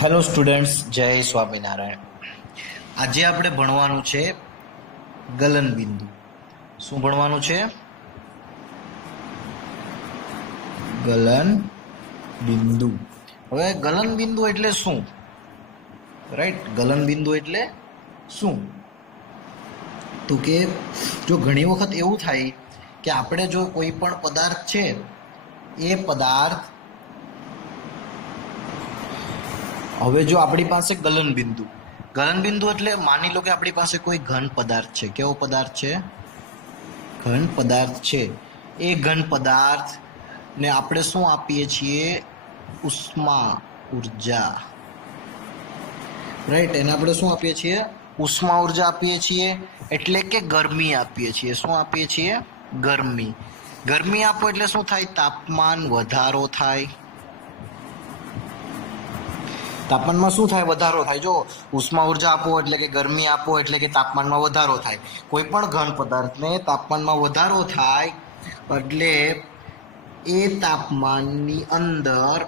Hello students, જય સ્વામિનારાયણ. આજે આપણે ભણવાનું છે ગલનબિંદુ. શું ભણવાનું છે? ગલનબિંદુ. હવે ગલનબિંદુ એટલે શું? રાઈટ, ગલનબિંદુ એટલે શું? તો કે જો ઘણી વખત એવું થાય કે આપણે જો કોઈ પણ પદાર્થ છે એ પદાર્થ, હવે જો આપણી પાસે ગલનબિંદુ એટલે માની લો કે આપણી પાસે કોઈ ઘન પદાર્થ છે. કેવો પદાર્થ છે? ઘન પદાર્થ છે. એ ઘન પદાર્થ ને આપણે શું આપીએ છીએ? ઉષ્મા, ઉર્જા. રાઈટ, એને આપણે શું આપીએ છીએ? ઉષ્મા ઉર્જા આપીએ છીએ, એટલે કે ગરમી આપીએ છીએ. શું આપીએ છીએ? ગરમી. ગરમી આપો એટલે શું થાય? તાપમાન વધારો થાય. તાપમાનમાં શું થાય? વધારો થાય. જો ઉષ્મા ઉર્જા આપો એટલે કે ગરમી આપો એટલે કે તાપમાનમાં વધારો થાય. કોઈ પણ ઘન પદાર્થને તાપમાનમાં વધારો થાય એટલે એ તાપમાનની અંદર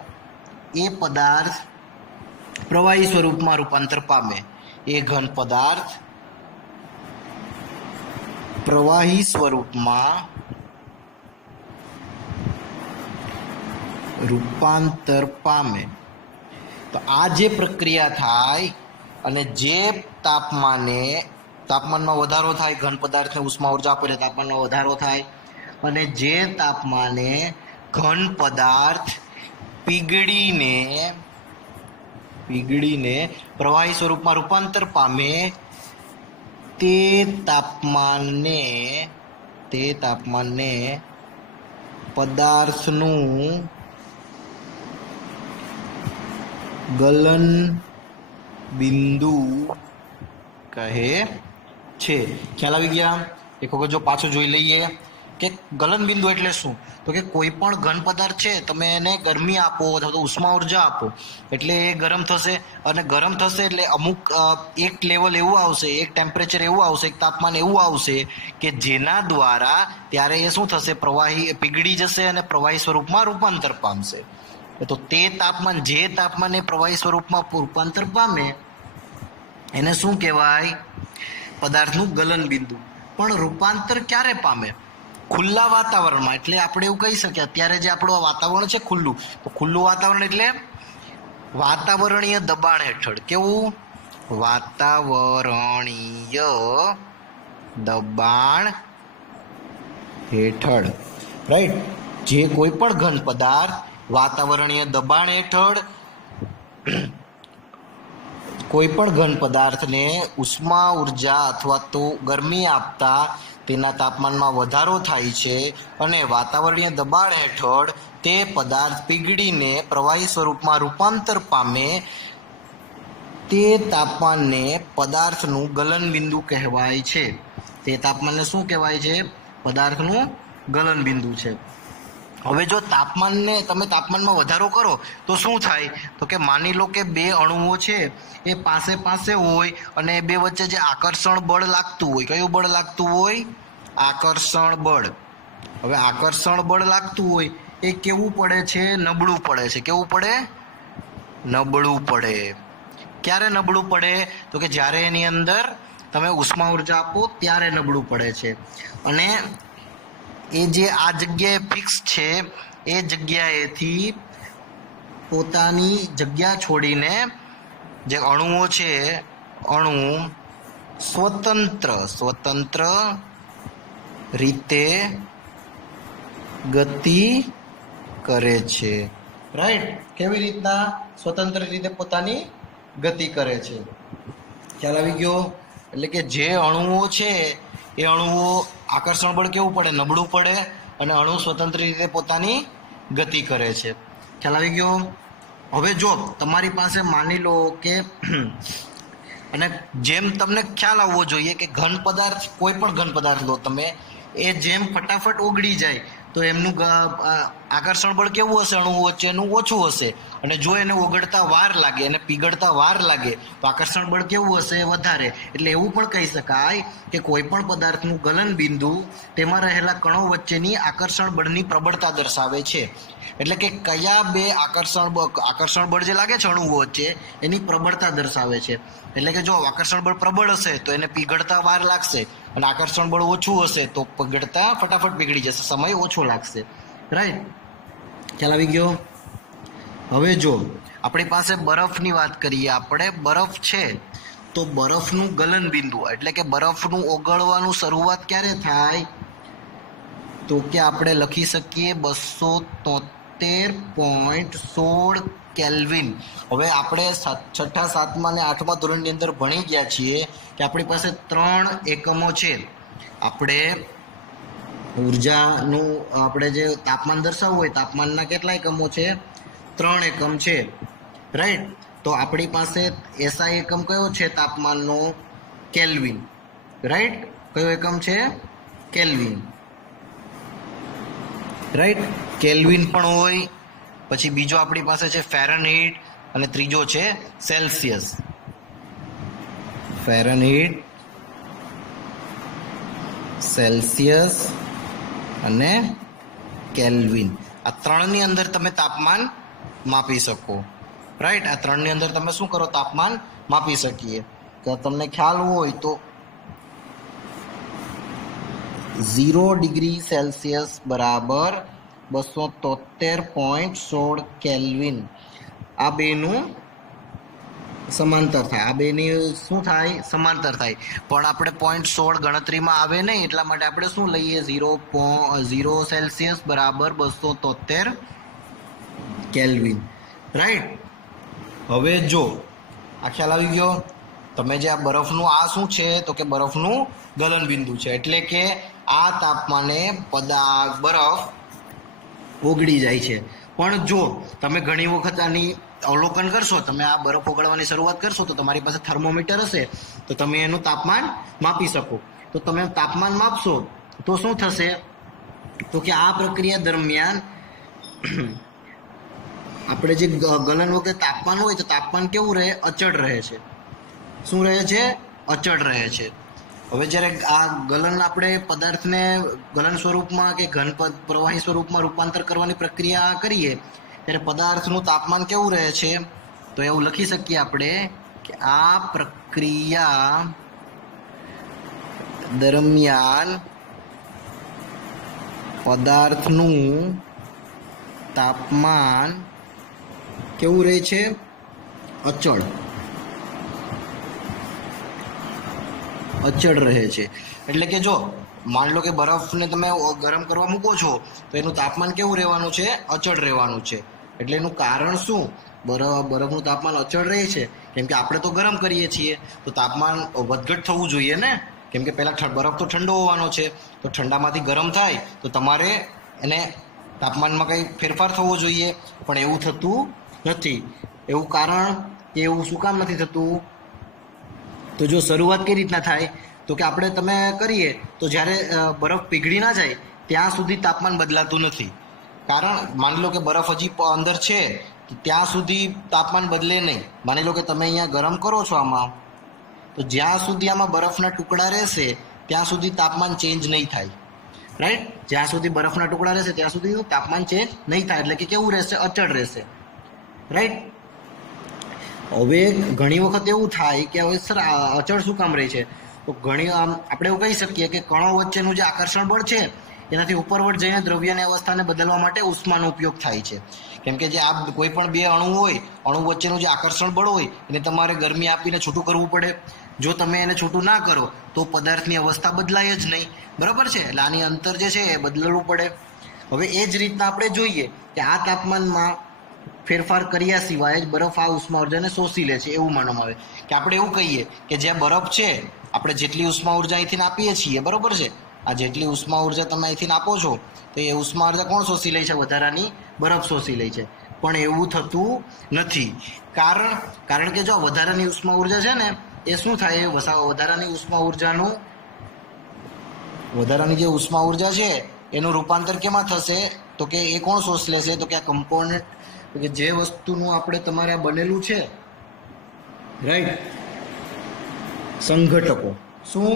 એ પદાર્થ પ્રવાહી સ્વરૂપમાં રૂપાંતર પામે. એ ઘન પદાર્થ પ્રવાહી સ્વરૂપમાં રૂપાંતર પામે. તો આ જે પ્રક્રિયા થાય અને જે તાપમાનમાં વધારો થાય, ઘન પદાર્થને ઉષ્મા ઉર્જા આપે એટલે તાપમાનમાં વધારો થાય, અને જે તાપમાને ઘન પદાર્થ પીગળીને પ્રવાહી સ્વરૂપમાં રૂપાંતર પામે તે તાપમાનને પદાર્થનું ગલન બિંદુ કહે છે. ખ્યાલ આવી ગયા? એક વખત જો પાછું જોઈ લઈએ કે ગલન બિંદુ એટલે શું. તો કે કોઈ પણ ઘન પદાર્થ છે, તમે એને ગરમી આપો અથવા તો ઉષ્મા ઉર્જા આપો એટલે એ ગરમ થશે, અને ગરમ થશે એટલે અમુક એક લેવલ એવું આવશે, એક ટેમ્પરેચર એવું આવશે, એક તાપમાન એવું આવશે કે જેના દ્વારા ત્યારે એ શું થશે? પીગળી જશે અને પ્રવાહી સ્વરૂપમાં રૂપાંતર પામશે. તો તે જે તાપમાને પ્રવાહી સ્વરૂપમાં રૂપાંતર પામે એને શું કહેવાય? પદાર્થનું ગલન બિંદુ. પણ રૂપાંતર ક્યારે પામે? ખુલ્લા વાતાવરણમાં. એટલે આપણે એવું કહી શકીએ અત્યારે જે આપણું વાતાવરણ છે ખુલ્લું, તો ખુલ્લું વાતાવરણ એટલે વાતાવરણીય દબાણ હેઠળ. કેવું? વાતાવરણીય દબાણ હેઠળ. રાઈટ, જે કોઈ પણ ઘન પદાર્થ વાતાવરણીય દબાણ હેઠળ કોઈ પણ ઘન પદાર્થને ઉષ્મા ઉર્જા અથવા તો ગરમી આપતા તેના તાપમાનમાં વધારો થાય છે, અને વાતાવરણીય દબાણ હેઠળ તે પદાર્થ પીગળીને પ્રવાહી સ્વરૂપમાં રૂપાંતર પામે તે તાપમાનને પદાર્થનું ગલન બિંદુ કહેવાય છે. તે તાપમાનને શું કહેવાય છે? પદાર્થનું ગલન બિંદુ છે. હવે જો તમે તાપમાનમાં વધારો કરો તો શું થાય? તો કે માની લો કે બે અણુઓ છે એ પાસે હોય અને બે વચ્ચે જે આકર્ષણ બળ લાગતું હોય, કયું બળ લાગતું હોય? આકર્ષણ બળ. હવે આકર્ષણ બળ લાગતું હોય એ કેવું પડે છે? નબળું પડે છે. કેવું પડે? નબળું પડે. ક્યારે નબળું પડે? તો કે જ્યારે એની અંદર તમે ઉષ્મા ઉર્જા આપો ત્યારે નબળું પડે છે. અને એ જે આ જગ્યાએ ફિક્સ છે એ જગ્યાએથી પોતાની જગ્યા છોડીને જે અણુઓ છે, અણુ સ્વતંત્ર રીતે ગતિ કરે છે. રાઈટ, કેવી રીતના? સ્વતંત્ર રીતે પોતાની ગતિ કરે છે. ખ્યાલ આવી ગયો? એટલે કે જે અણુઓ છે એ અણુઓ આકર્ષણ બળ કેવું પડે? નબળું પડે, અને અણુ સ્વતંત્ર રીતે પોતાની ગતિ કરે છે. ખ્યાલ આવી ગયો? હવે જો તમારી પાસે માની લો કે અને જેમ તમને ખ્યાલ આવવો જોઈએ કે ઘન પદાર્થ, કોઈ પણ ઘન પદાર્થ લો તમે, એ જેમ ફટાફટ ઓગળી જાય તો એમનું આકર્ષણ બળ કેવું હશે? અણુઓ વચ્ચેનું ઓછું હશે. અને જો એને ઓગળતા વાર લાગે, એને પીગળતા વાર લાગે, તો આકર્ષણ બળ કેવું હશે? વધારે. એટલે એવું પણ કહી શકાય કે કોઈ પણ પદાર્થનું ગલન બિંદુ તેમાં રહેલા કણો વચ્ચેની આકર્ષણ બળની પ્રબળતા દર્શાવે છે. એટલે કે કયા બે આકર્ષણ બળ જે લાગે છે અણુઓ વચ્ચે, એની પ્રબળતા દર્શાવે છે. એટલે કે જો આકર્ષણ બળ પ્રબળ હશે તો એને પીગળતા વાર લાગશે, અને આકર્ષણ બળ ઓછું હશે તો પીગળતા ફટાફટ પીગળી જશે, સમય ઓછો લાગશે. રાઈટ? ખ્યાલ આવી ગયો? હવે જો આપણી પાસે બરફની વાત કરીએ, આપણે બરફ છે તો બરફનું ગલન બિંદુ એટલે કે બરફનું ઓગળવાનું શરૂઆત ક્યારે થાય? તો કે આપણે લખી શકીએ 273.16 કેલ્વિન. હવે આપણે છઠ્ઠા, સાતમા અને આઠમા ધોરણની અંદર ભણી ગયા છીએ કે આપણી પાસે 3 એકમો છે. આપણે ઉર્જાનું આપણે જે તાપમાન દર્શાવવું હોય, તાપમાનના કેટલા એકમો છે? 3 એકમ છે. રાઈટ? તો આપણી પાસે એસઆઈ એકમ કયો છે તાપમાનનો? કેલ્વિન. રાઈટ? કયો એકમ છે? કેલ્વિન. રાઈટ? કેલ્વિન પણ હોય. પછી બીજો આપણી પાસે છે ફેરનહીટ, અને ત્રીજો છે સેલ્સિયસ. ફેરનહીટ, સેલ્સિયસ અને કેલ્વિન. આ ત્રણની અંદર તમે તાપમાન માપી શકો. રાઈટ? આ ત્રણની અંદર તમે શું કરો? તાપમાન માપી શકીએ. તો તમને ખ્યાલ હોય તો 0 ડિગ્રી સેલ્સિયસ બરાબર 273.16 કેલ્વિન. આ બેનું સમાંતર થાય. આ બેની શું થાય? સમાંતર થાય. પણ આપણે 0.16 ગણતરીમાં આવે નહીં, એટલા માટે આપણે શું લઈએ? 0 સેલ્સિયસ બરાબર 273 કેલ્વિન. રાઈટ? હવે જો આ ખ્યાલ આવી ગયો. તમે જે આ બરફનું આ શું છે? તો કે બરફનું ગલન બિંદુ છે. એટલે કે આ તાપમાને બરફ ઓગળી જાય છે. પણ જો તમે ઘણી વખત આની અવલોકન કરશો, તમે આ બરફ ઓગળવાની શરૂઆત કરશો તો તમારી પાસે થર્મોમીટર હશે, તો તમે એનું તાપમાન માપી શકો. તો તમે તાપમાન માપશો તો શું થશે? તો કે આ પ્રક્રિયા દરમિયાન આપણે જે ગલન વખતે તાપમાન હોય તો તાપમાન કેવું રહે? અચળ રહે છે. શું રહે છે? અચળ રહે છે. હવે જ્યારે આ ગલન આપણે પદાર્થને ગલન સ્વરૂપમાં કે ઘન પ્રવાહી સ્વરૂપમાં રૂપાંતર કરવાની પ્રક્રિયા કરીએ ત્યારે પદાર્થનું તાપમાન કેવું રહે છે? તો એવું લખી શકીએ આપણે કે આ પ્રક્રિયા દરમિયાન પદાર્થનું તાપમાન કેવું રહે છે? અચળ રહે છે. એટલે કે જો માન લો કે બરફને તમે ગરમ કરવા મૂકો છો તો એનું તાપમાન કેવું રહેવાનું છે? અચળ રહેવાનું છે. એટલે એનું કારણ શું? બરફનું તાપમાન અચળ રહે છે કેમ કે આપણે તો ગરમ કરીએ છીએ, તો તાપમાન વધઘટ થવું જોઈએ ને. કેમ કે પહેલાં બરફ તો ઠંડો હોવાનો છે, તો ઠંડામાંથી ગરમ થાય તો તમારે એને તાપમાનમાં કંઈ ફેરફાર થવો જોઈએ, પણ એવું થતું નથી. એવું કારણ કે એવું શું કામ નથી થતું? તો જો શરૂઆત કઈ રીતના થાય? તો કે આપણે તમે કરીએ તો જ્યારે બરફ પીગળી ના જાય ત્યાં સુધી તાપમાન બદલાતું નથી. કારણ માની લો કે બરફ હજી અંદર છે ત્યાં સુધી તાપમાન બદલે નહીં. માની લો કે તમે અહીંયા ગરમ કરો છો આમાં, તો જ્યાં સુધી આમાં બરફના ટુકડા રહેશે ત્યાં સુધી તાપમાન ચેન્જ નહીં થાય. રાઈટ? જ્યાં સુધી બરફના ટુકડા રહેશે ત્યાં સુધી તાપમાન ચેન્જ નહીં થાય. એટલે કે કેવું રહેશે? અચળ રહેશે. રાઈટ? હવે ઘણી વખત એવું થાય કે હવે સર અચળ શું કામ રહે છે? તો ઘણી આપણે એવું કહી શકીએ કે કણો વચ્ચેનું જે આકર્ષણ બળ છે એનાથી ઉપરવટ જઈને દ્રવ્યની અવસ્થાને બદલવા માટે ઉષ્માનો ઉપયોગ થાય છે. કેમ કે જે આ કોઈ પણ બે અણુ હોય, અણુ વચ્ચેનું જે આકર્ષણ બળ હોય એને તમારે ગરમી આપીને છૂટું કરવું પડે. જો તમે એને છૂટું ના કરો તો પદાર્થની અવસ્થા બદલાય જ નહીં. બરાબર છે? એટલે આની અંતર જે છે એ બદલવું પડે. હવે એ જ રીતના આપણે જોઈએ કે આ તાપમાનમાં ફેરફાર કર્યા સિવાય જ બરફ આ ઉષ્મા ઉર્જાને શોષી લે છે, એવું માનવામાં આવે. કે આપણે એવું કહીએ કે જે બરફ છે, આપણે જેટલી ઉષ્મા ઉર્જા અહીંથી આપીએ છીએ, બરોબર છે, આ જેટલી ઉષ્મા ઉર્જા તમે અહીંથી આપો છો તો એ ઉષ્મા ઉર્જા કોણ શોષી લે છે? વધારાની બરફ શોષી લે છે. પણ એવું થતું નથી. કારણ કે જો વધારાની ઉષ્મા ઉર્જા છે ને એ શું થાય? વધારાની જે ઉષ્મા ઉર્જા છે એનું રૂપાંતર કેમાં થશે? તો કે એ કોણ શોષી લેશે? તો કે આ કમ્પોનન્ટ, કે જે વસ્તુનું આપણે તમારે આ બનેલું છે, રાઈટ, સંઘટકો. શું?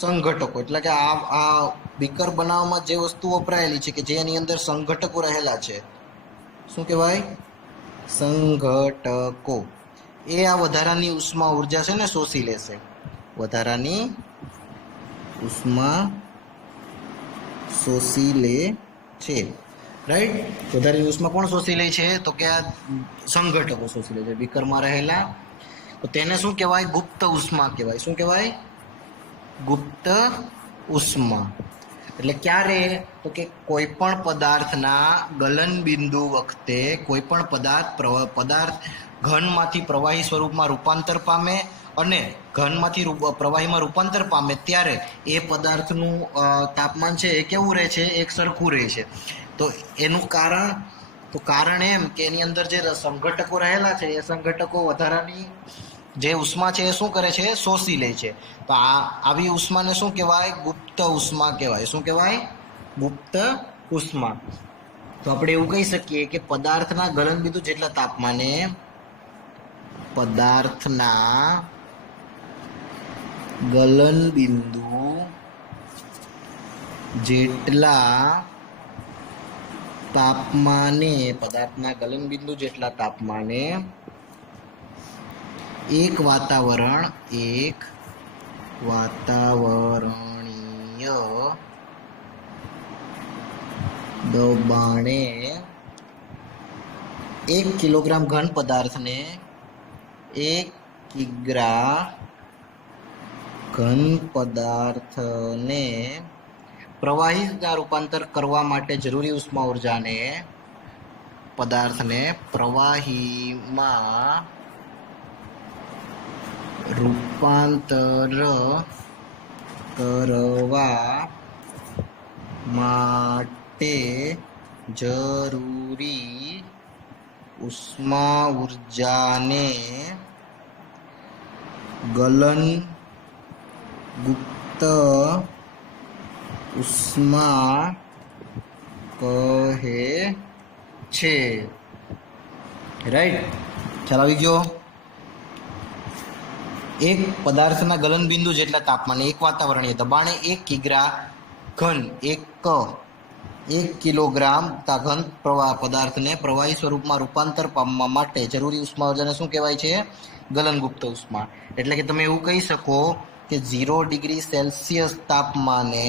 સંઘટકો. એટલે કે આ બીકર બનાવવામાં જે વસ્તુ વપરાયેલી છે કે જેની અંદર સંઘટકો રહેલા છે, શું કહેવાય? સંઘટકો. એ આ વધારાની ઉષ્મા ઉર્જા છે ને શોષી લેશે. વધારાની ઉષ્મા શોષી લે છે, રાઈટ. વધારાની ઉષ્મા કોણ શોષી લે છે? તો કે આ સંઘટકો શોષી લે છે બીકરમાં રહેલા. તો તેને શું કહેવાય? ગુપ્ત ઉષ્મા કહેવાય. શું કહેવાય? ગુપ્ત ઉષ્મા. એટલે ક્યારે? તો કે કોઈ પણ પદાર્થના ગલન બિંદુ વખતે કોઈ પણ પદાર્થ ઘનમાંથી પ્રવાહી સ્વરૂપમાં રૂપાંતર પામે અને ઘનમાંથી પ્રવાહીમાં રૂપાંતર પામે ત્યારે એ પદાર્થનું તાપમાન છે એ કેવું રહે છે? એક સરખું રહે છે. તો એનું કારણ એમ કે એની અંદર જે સંઘટકો રહેલા છે એ સંઘટકો વધારાની જે ઉષ્મા છે એ શું કરે છે? શોષી લે છે. તો આવી ઉષ્માને શું કહેવાય? ગુપ્ત ઉષ્મા કહેવાય. શું કહેવાય? ગુપ્ત ઉષ્મા. તો આપણે એવું કહી શકીએ કે પદાર્થના ગલનબિંદુ જેટલા તાપમાને, પદાર્થના ગલનબિંદુ જેટલા તાપમાને, પદાર્થના ગલનબિંદુ જેટલા તાપમાને એક વાતાવરણીય દબાણે 1 કિલોગ્રામ ઘન પદાર્થને 1 કિગ્રા ઘન પદાર્થને પ્રવાહીમાં રૂપાંતર કરવા માટે જરૂરી ઉષ્મા ઉર્જાને પદાર્થને પ્રવાહીમાં રૂપાંતર કરવા માટે જરૂરી ઉષ્મા ઉર્જાને ગલન ગુપ્ત ઉષ્મા કહે છે, રાઈટ. ખ્યાલ આવી ગયો? એક પદાર્થના ગલનબિંદુ જેટલા તાપમાને એક વાતાવરણીય દબાણે 1 કિગ્રા ઘન 1 કિલોગ્રામ ઘન પદાર્થને પ્રવાહી સ્વરૂપમાં રૂપાંતર પામવા માટે જરૂરી ઉષ્મા ઉર્જાને શું કહેવાય છે? ગલનગુપ્ત ઉષ્મા. એટલે કે તમે એવું કહી શકો કે 0 ડિગ્રી સેલ્સિયસ તાપમાને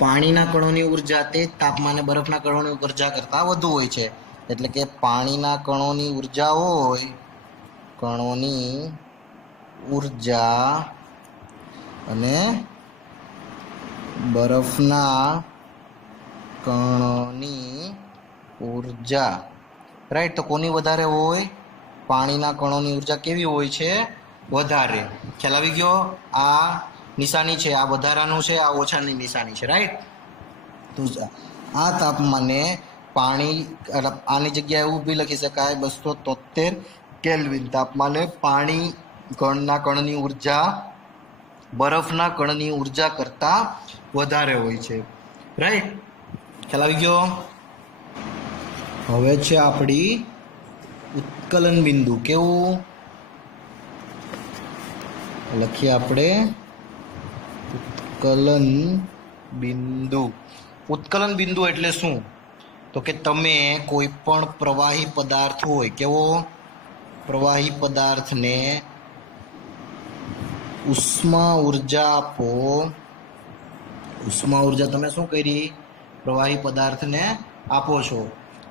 પાણીના કણોની ઉર્જા તે જ તાપમાને બરફના કણોની ઉર્જા કરતાં વધુ હોય છે. એટલે કે પાણીના કણોની ઉર્જા હોય, કણોની ઉર્જા અને બરફના કણોની ઉર્જા, રાઈટ. તો કોની વધારે હોય? પાણીના કણોની ઉર્જા કેવી હોય છે? વધારે. ખ્યાલ આવી ગયો? આ નિશાની છે, આ વધારાનું છે, આ ઓછાની નિશાની છે, રાઈટ. તો આ તાપમાને પાણી, આની જગ્યાએ એવું બી લખી શકાય 273 કેલ્વિન તાપમાને પાણી કણની ઉર્જા બરફના કણની ઉર્જા કરતા વધારે હોય છે, રાઈટ. ખ્યાલ આવી ગયો? હવે છે આપણી ઉત્કલન બિંદુ. કેવું લખીએ આપણે? ઉત્કલન બિંદુ. ઉત્કલન બિંદુ એટલે શું? તો કે તમે કોઈ પણ પ્રવાહી પદાર્થ હોય, કેવો પ્રવાહી પદાર્થને ઉષ્મા ઉર્જા આપો. ઉષ્મા ઉર્જા તમે શું કરી? પ્રવાહી પદાર્થને આપો છો.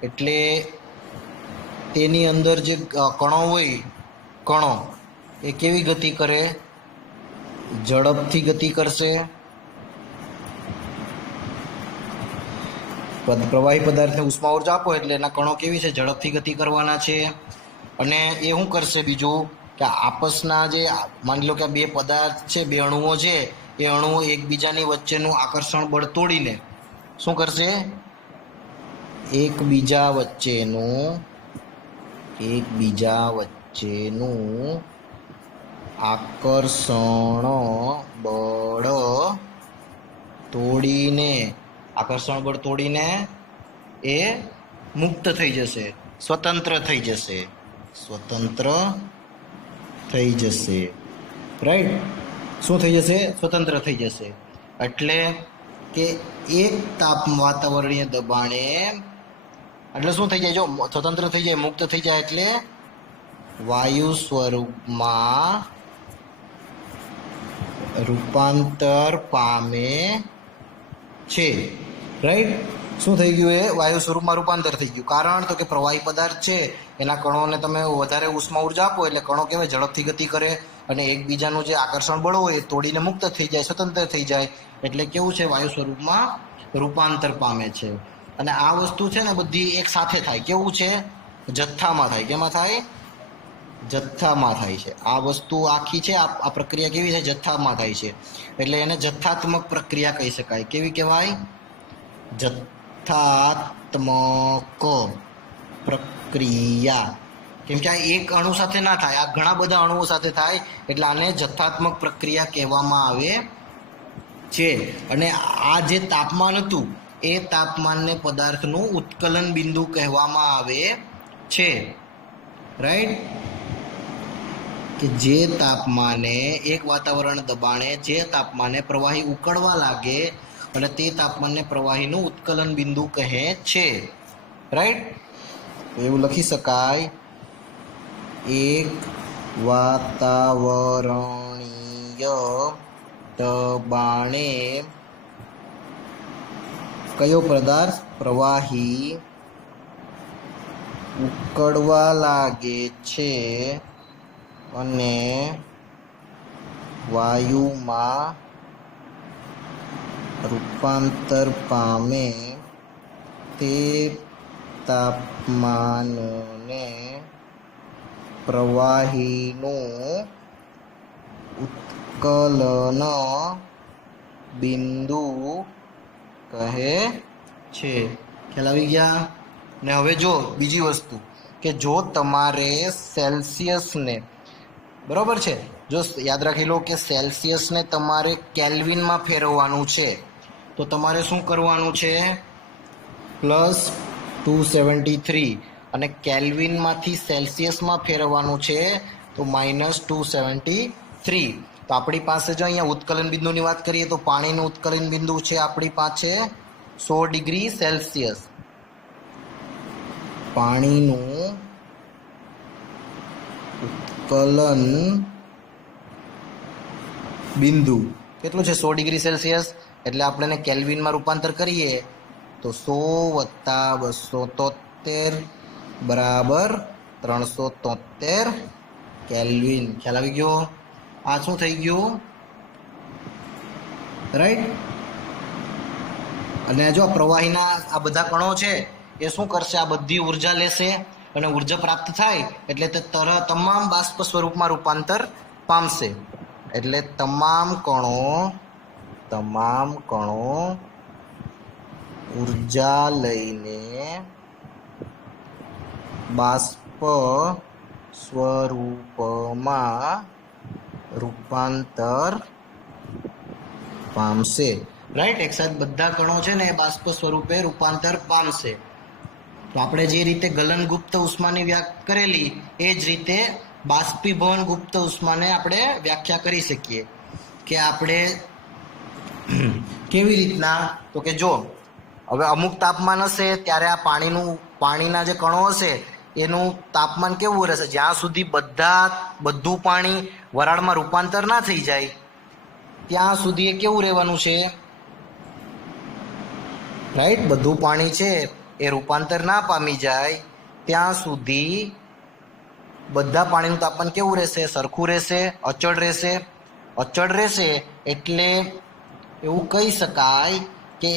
એટલે તેની અંદર જે કણો હોય, કણો એ કેવી ગતિ કરે? ઝડપથી ગતિ કરશે. પ્રવાહી પદાર્થને ઉષ્મા ઉર્જા આપો એટલે એના કણો કેવી છે? ઝડપથી ગતિ કરવાના છે. અને એ શું કરશે બીજું? કે આપસના જે, માની લો કે બે પદાર્થ છે, બે અણુઓ છે, એ અણુઓ એકબીજાની વચ્ચેનું આકર્ષણ બળ તોડીને શું કરશે? એકબીજા વચ્ચેનું આકર્ષણ બળ તોડીને આકર્ષણ બળ તોડીને એ મુક્ત થઈ જશે, સ્વતંત્ર થઈ જશે, સ્વતંત્ર થઈ જશે, રાઈટ. શું થઈ જશે? સ્વતંત્ર થઈ જશે. એટલે કે એક વાતાવરણીય દબાણે એટલે શું થઈ જાય? જો સ્વતંત્ર થઈ જાય, મુક્ત થઈ જાય એટલે વાયુ સ્વરૂપમાં રૂપાંતર પામે છે, રાઈટ. શું થઈ ગયું? એ વાયુ સ્વરૂપમાં રૂપાંતર થઈ ગયું. કારણ તો કે પ્રવાહી પદાર્થ છે, એના કણોને તમે વધારે ઉષ્મા ઉર્જા આપો એટલે કણો કેવાય ઝડપથી ગતિ કરે અને એકબીજાનું જે આકર્ષણ બળ હોય એ તોડીને મુક્ત થઈ જાય, સ્વતંત્ર થઈ જાય. એટલે કેવું છે? વાયુ સ્વરૂપમાં રૂપાંતર પામે છે. અને આ વસ્તુ છે ને બધી એક સાથે થાય. કેવું છે? જથ્થામાં થાય. કેમાં થાય? જથ્થામાં થાય છે. આ વસ્તુ આખી છે, આ પ્રક્રિયા કેવી છે? જથ્થામાં થાય છે. એટલે એને જથ્થાત્મક પ્રક્રિયા કહી શકાય. કેવી કહેવાય? જથ્થાત્મક પ્રક્રિયા. કેમ કે આ એક અણુ સાથે ના થાય, આ ઘણા બધા અણુઓ સાથે થાય, એટલે આને જથ્થાત્મક પ્રક્રિયા કહેવામાં આવે છે. અને આ જે તાપમાન હતું એ તાપમાનને પદાર્થનું ઉત્કલન બિંદુ કહેવામાં આવે છે, રાઈટ. કે જે તાપમાને એક વાતાવરણ દબાણે જે તાપમાને પ્રવાહી ઉકળવા લાગે અને તે તાપમાનને પ્રવાહીનું ઉત્કલન બિંદુ કહે છે, રાઈટ. એવું લખી શકાય, એક વાતાવરણીય દબાણે કયો પદાર્થ? પ્રવાહી ઉકળવા લાગે છે અને વાયુમાં રૂપાંતર પામે તે તાપમાનને પ્રવાહીનું ઉત્કલન બિંદુ કહે છે. ખ્યાલ આવી ગયા? ને હવે જો બીજી વસ્તુ કે જો તમારે સેલ્સિયસને, બરોબર છે, જો યાદ રાખી લો કે સેલ્સિયસને તમારે કેલ્વિનમાં ફેરવવાનું છે તો તમારે શું કરવાનું છે? +273 અને કેલ્વિનમાંથી સેલ્સિયસમાં ફેરવવાનું છે તો -273. તો આપણી પાસે જો અહીંયા ઉત્કલન બિંદુની વાત કરીએ તો પાણીનું ઉત્કલન બિંદુ છે આપણી પાસે 100 ડિગ્રી સેલ્સિયસ. પાણીનું ઉત્કલન બિંદુ કેટલું છે? 100 ડિગ્રી સેલ્સિયસ. એટલે આપણે એને કેલ્વિનમાં રૂપાંતર કરીએ તો 100 + 273 બરાબર 373 કેલ્વિન. ખ્યાલ આવી ગયો? આ શું થઈ ગયું? રાઈટ. અને જો પ્રવાહીના આ બધા કણો છે એ શું કરશે? આ બધી ઉર્જા લેશે અને ઉર્જા પ્રાપ્ત થાય એટલે તે તમામ બાષ્પ સ્વરૂપમાં રૂપાંતર પામશે. એટલે તમામ કણો ઉર્જા લઈને બાષ્પ સ્વરૂપમાં રૂપાંતર પામશે, રાઈટ. એક સાથે બધા કણો છે ને એ બાષ્પ સ્વરૂપે રૂપાંતર પામશે. તો આપણે જે રીતે ગલનગુપ્ત ઉષ્માની વ્યાખ્યા કરેલી એ જ રીતે બાષ્પીભવન ગુપ્ત ઉષ્માને આપણે વ્યાખ્યા કરી શકીએ. કે આપણે કેવી રીતના? તો કે જો હવે અમુક તાપમાન હશે ત્યારે આ પાણીના જે કણો હશે એનું તાપમાન કેવું રહેશે? જ્યાં સુધી બધું પાણી વરાળમાં રૂપાંતર ના થઈ જાય ત્યાં સુધી એ કેવું રહેવાનું છે? રાઈટ. બધું પાણી છે એ રૂપાંતર ના પામી જાય ત્યાં સુધી બધા પાણીનું તાપમાન કેવું રહેશે? સરખું રહેશે, અચળ રહેશે. અચળ રહેશે એટલે એવું કહી શકાય કે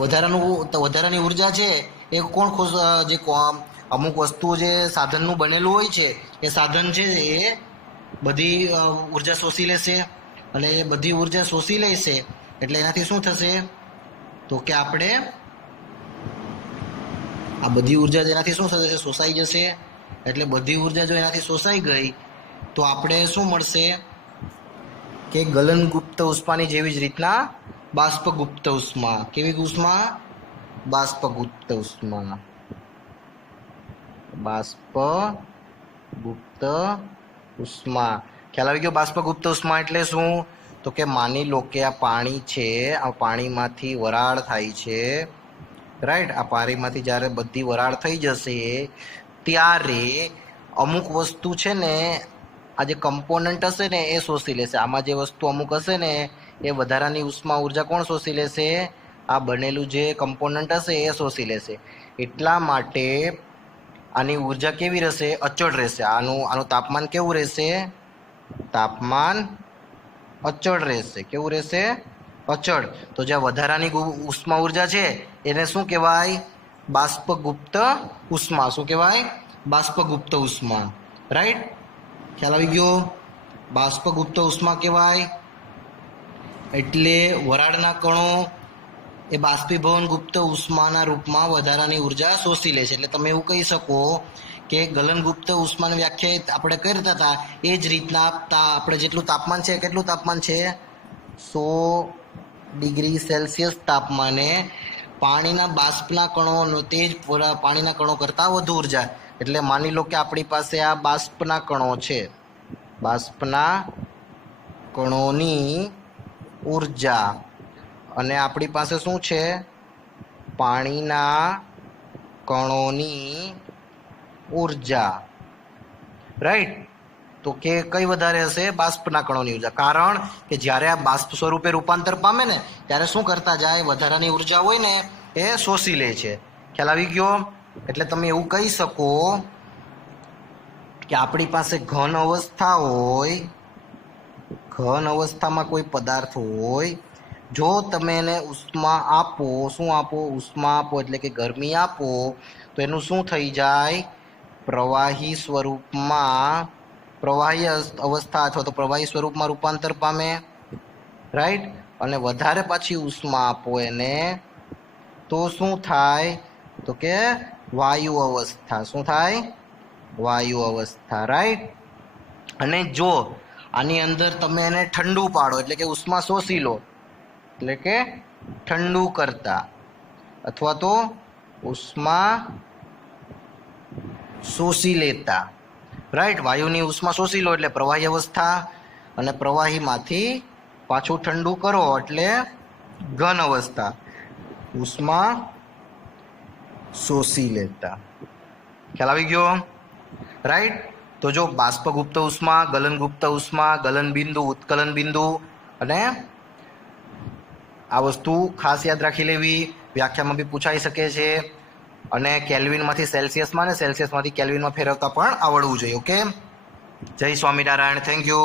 વધારાની ઉર્જા છે એ જે અમુક વસ્તુઓ જે સાધનનું બનેલું હોય છે એ સાધન છે એ બધી ઉર્જા શોષી લેશે અને એ બધી ઉર્જા શોષી લેશે એટલે એનાથી શું થશે? તો કે આપણે આ બધી ઉર્જા એનાથી શું થશે? શોષાઈ જશે. એટલે બધી ઉર્જા જો એનાથી શોષાઈ ગઈ તો આપણે શું મળશે? કે ગલનગુપ્ત ઉષ્માની જેવી જ રીતના બાષ્પગુપ્ત ઉષ્મા. કેવી ઉષ્મા? બાષ્પગુપ્ત ઉષ્મા. બાષ્પગુપ્ત ઉષ્મા. ખ્યાલ આવી ગયો? બાષ્પગુપ્ત ઉષ્મા એટલે શું? તો કે માની લો કે આ પાણી છે, આ પાણીમાંથી વરાળ થાય છે, રાઈટ. આ પાણીમાંથી જ્યારે બધી વરાળ થઈ જશે ત્યારે અમુક વસ્તુ છે ને, આ જે કમ્પોનન્ટ હશે ને એ શોષી લેશે. આમાં જે વસ્તુ અમુક હશે ને એ વધારાની ઉષ્મા ઉર્જા કોણ શોષી લેશે? આ બનેલું જે કમ્પોનન્ટ હશે એ શોષી લેશે. એટલા માટે આની ઉર્જા કેવી રહેશે? અચળ રહેશે. આનું તાપમાન કેવું રહેશે? તાપમાન અચળ રહેશે. કેવું રહેશે? અચળ. તો જે વધારાની ઉષ્મા ઉર્જા છે એને શું કહેવાય? બાષ્પગુપ્ત ઉષ્મા. શું કહેવાય? બાષ્પગુપ્ત ઉષ્મા. રાઈટ? ખ્યાલ આવી ગયો? બાષ્પગુપ્ત ઉષ્મા કહેવાય. એટલે વરાળના કણો એ બાષ્પીભવન ગુપ્ત ઉષ્માના રૂપમાં વધારાની ઉર્જા શોષી લે છે. એટલે તમે એવું કહી શકો કે ગલનગુપ્ત ઉષ્માની વ્યાખ્યાયિત આપણે કરતા હતા એ જ રીતના આપણે જેટલું તાપમાન છે, કેટલું તાપમાન છે? 100 ડિગ્રી સેલ્સિયસ તાપમાને પાણીના બાષ્પના કણો, તે જ પાણીના કણો કરતાં વધુ ઉર્જા. એટલે માની લો કે આપણી પાસે આ બાષ્પના કણો છે, બાષ્પના કણોની ઉર્જા, અને આપણી પાસે શું છે? પાણીના કણોની ઉર્જા. રાઈટ? તો કે કઈ વધારે હશે? બાષ્પના કણોની ઉર્જા. કારણ કે જ્યારે આ બાષ્પ સ્વરૂપે રૂપાંતર પામે ને ત્યારે શું કરતા જાય? વધારાની ઉર્જા હોય ને એ શોષી લે છે. ખ્યાલ આવી ગયો? એટલે તમે એવું કહી શકો કે આપણી પાસે ઘન અવસ્થા હોય, ઘન અવસ્થામાં કોઈ પદાર્થ હોય, જો તમે એને ઉષ્મા આપો, શું આપો? ઉષ્મા આપો એટલે કે ગરમી આપો, તો એનું શું થઈ જાય? પ્રવાહી સ્વરૂપમાં, પ્રવાહી અવસ્થા અથવા તો પ્રવાહી સ્વરૂપમાં રૂપાંતર પામે. રાઈટ? અને વધારે પાછી ઉષ્મા આપો એને તો શું થાય? તો કે વાયુ અવસ્થા. શું થાય? વાયુ અવસ્થા. રાઈટ? અને જો આની અંદર તમે એને ઠંડુ પાડો એટલે કે ઉષ્મા શોષી લો, એટલે કે ઠંડુ કરતા, અથવા તો ઉષ્મા શોષી લેતા. રાઈટ? વાયુની ઉષ્મા શોષી લો એટલે પ્રવાહી અવસ્થા, અને પ્રવાહીમાંથી પાછું ઠંડુ કરો એટલે ઘન અવસ્થા. ઉષ્મા શોષી લેતા. ખ્યાલ આવી ગયો? રાઈટ? તો જો બાષ્પગુપ્ત ઉષ્મા, ગલનગુપ્ત ઉષ્મા, ગલન બિંદુ, ઉત્કલન બિંદુ, અને આ વસ્તુ ખાસ યાદ રાખી લેવી. વ્યાખ્યામાં બી પૂછાઈ શકે છે. અને કેલ્વિનમાંથી સેલ્સિયસમાં, ને સેલ્સિયસમાંથી કેલ્વિનમાં ફેરવતા પણ આવડવું જોઈએ. ઓકે? જય સ્વામિનારાયણ. Thank you.